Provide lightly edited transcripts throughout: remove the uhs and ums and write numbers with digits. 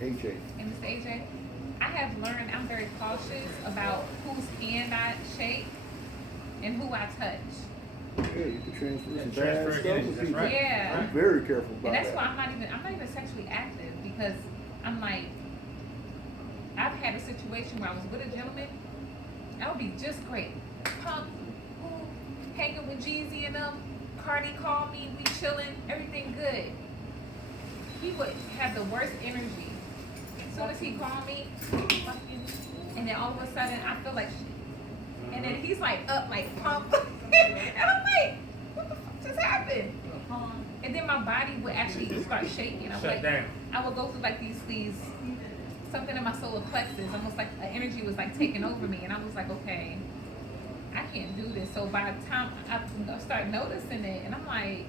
AJ. And Mr. AJ, I have learned I'm very cautious about whose hand I shake and who I touch. Yeah, you can transfer some Transfer bad stuff energy, with that's people. right. Yeah. I'm very careful about And that's that. why I'm not even sexually active because I'm like, I've had a situation where I was with a gentleman. That would be just great. Pump, ooh, hanging with Jeezy and them. Cardi called me, we chilling, everything good. He would have the worst energy. As soon as he called me, fucking, and then all of a sudden I feel like shit. And then he's like up, like pump. And I'm like, what the fuck just happened? And then my body would actually start shaking. Shut down. I would go through like these something in my solar plexus, almost like the energy was like taking over me, and I was like, okay, I can't do this. So by the time I start noticing it, and I'm like,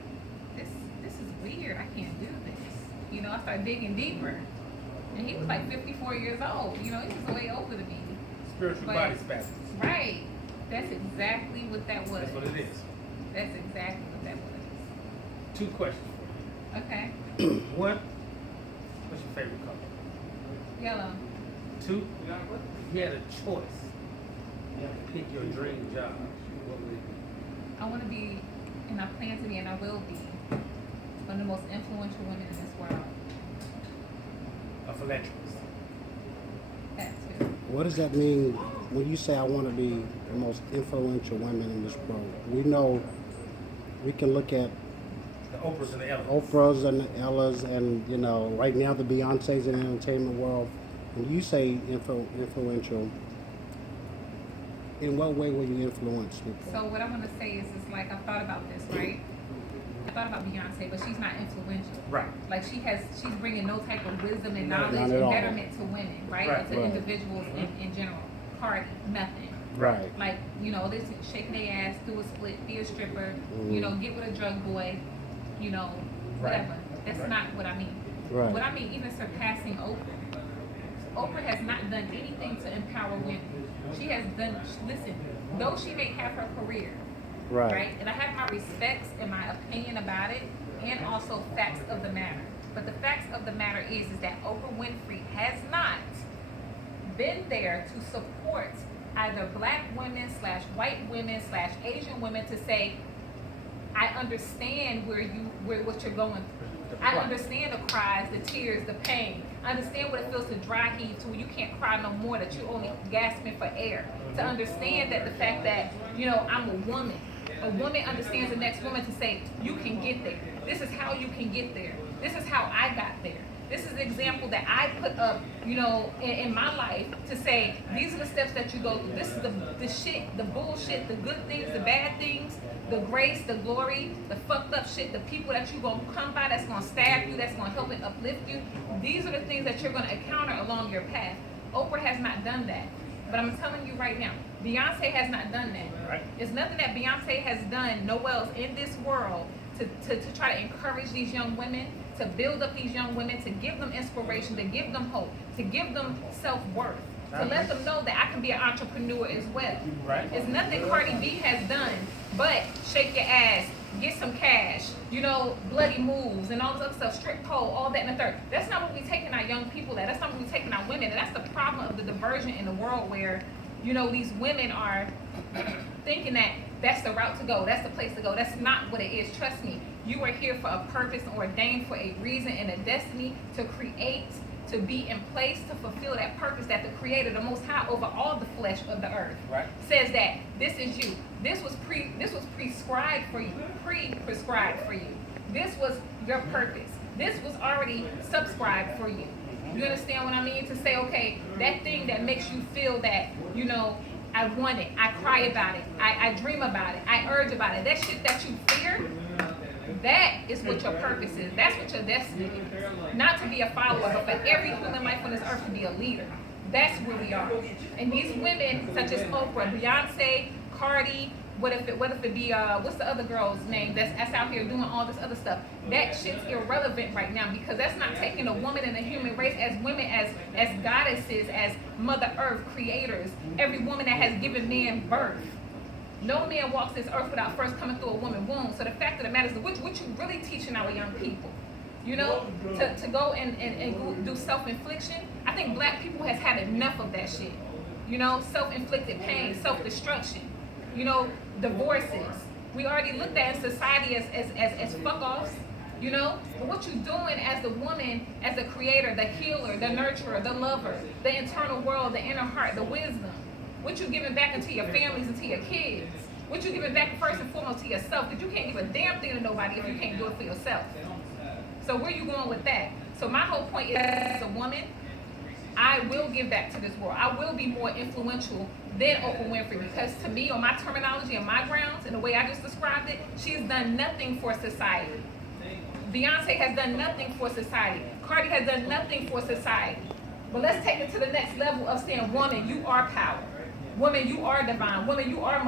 this is weird. I can't do this. You know, I started digging deeper, and he was like 54 years old. You know, he was way older than me. Spiritual But- body spasms. Right. That's exactly what that was. That's what it is. That's exactly what that was. 2 questions for Okay. you. 1, what's your favorite color? Yellow. 2, if you had a choice, you have to pick your dream job, what would it be? I want to be, and I plan to be, and I will be, one of the most influential women in this world. A philanthropist. That too. What does that mean when you say I want to be the most influential women in this world? We know we can look at The Oprahs and the Ellens. Oprah's and the Ellas and, you know, right now the Beyoncé's in the entertainment world. When you say influential, in what way will you influence people? So what I want to say is like, I've thought about this, right? I thought about Beyonce, but she's not influential. Right. Like she's bringing no type of wisdom and Not knowledge at and all. betterment to women, right? Right. Or to Right. individuals in general. Cardi, nothing. Right. Like, you know, this shaking their ass, do a split, be a stripper, Mhm. you know, get with a drug boy, you know, Right. whatever. That's Right. not what I mean. Right. What I mean, even surpassing Oprah. Oprah has not done anything to empower women. She has done, listen, though she may have her career, right? And I have my respects and my opinion about it, and also facts of the matter. But the facts of the matter is that Oprah Winfrey has not been there to support either black women / white women / Asian women to say, I understand what you're going through. I understand the cries, the tears, the pain. I understand what it feels to dry heave to where you can't cry no more, that you only gasping for air. To understand that the fact that, you know, I'm a woman. A woman understands the next woman to say, you can get there. This is how you can get there. This is how I got there. This is the example that I put up, you know, in my life to say, these are the steps that you go through. This is the shit, the bullshit, the good things, the bad things, the grace, the glory, the fucked up shit, the people that you're going to come by that's going to stab you, that's going to help and uplift you. These are the things that you're going to encounter along your path. Oprah has not done that. But I'm telling you right now, Beyonce has not done that. Right. It's nothing that Beyonce has done, no else in this world to try to encourage these young women, to build up these young women, to give them inspiration, to give them hope, to give them self-worth, to let them know that I can be an entrepreneur as well. Right. It's nothing Cardi B has done but shake your ass, get some cash, you know, bloody moves and all this other stuff, strip pole, all that and the third. That's not what we're taking our young people at. That's not what we're taking our women. And that's the problem of the diversion in the world where, you know, these women are thinking that that's the route to go, that's the place to go. That's not what it is. Trust me, you are here for a purpose and ordained for a reason and a destiny to create, to be in place, to fulfill that purpose that the Creator, the Most High over all the flesh of the earth, Right. says that this is you. This was prescribed for you, pre-prescribed for you. This was your purpose. This was already subscribed for you. You understand what I mean? To say, okay, that thing that makes you feel that, you know, I want it, I cry about it, I dream about it, I urge about it. That shit that you fear, that is what your purpose is. That's what your destiny is. Not to be a follower, but for every human life on this earth to be a leader. That's where we are. And these women, such as Oprah, Beyonce, Cardi, what if it be what's the other girl's name that's out here doing all this other stuff? That shit's irrelevant right now because that's not taking a woman in the human race as women, as goddesses, as Mother Earth creators. Every woman that has given man birth. No man walks this earth without first coming through a woman's womb. So the fact of the matter is, what you really teaching our young people? You know, to go and do self-infliction. I think black people has had enough of that shit. You know, self-inflicted pain, self-destruction. You know, divorces. We already looked at in society as fuck-offs. You know, but what you doing as the woman, as the creator, the healer, the nurturer, the lover, the internal world, the inner heart, the wisdom. What you giving back into your families and to your kids? What you giving back first and foremost to yourself? Because you can't give a damn thing to nobody if you can't do it for yourself. So where you going with that? So my whole point is, as a woman, I will give back to this world. I will be more influential than Oprah Winfrey, because to me, on my terminology and my grounds and the way I just described it, she's done nothing for society. Beyonce has done nothing for society. Cardi has done nothing for society. But let's take it to the next level of saying, woman, you are power. Woman, you are divine. Woman, you are mother.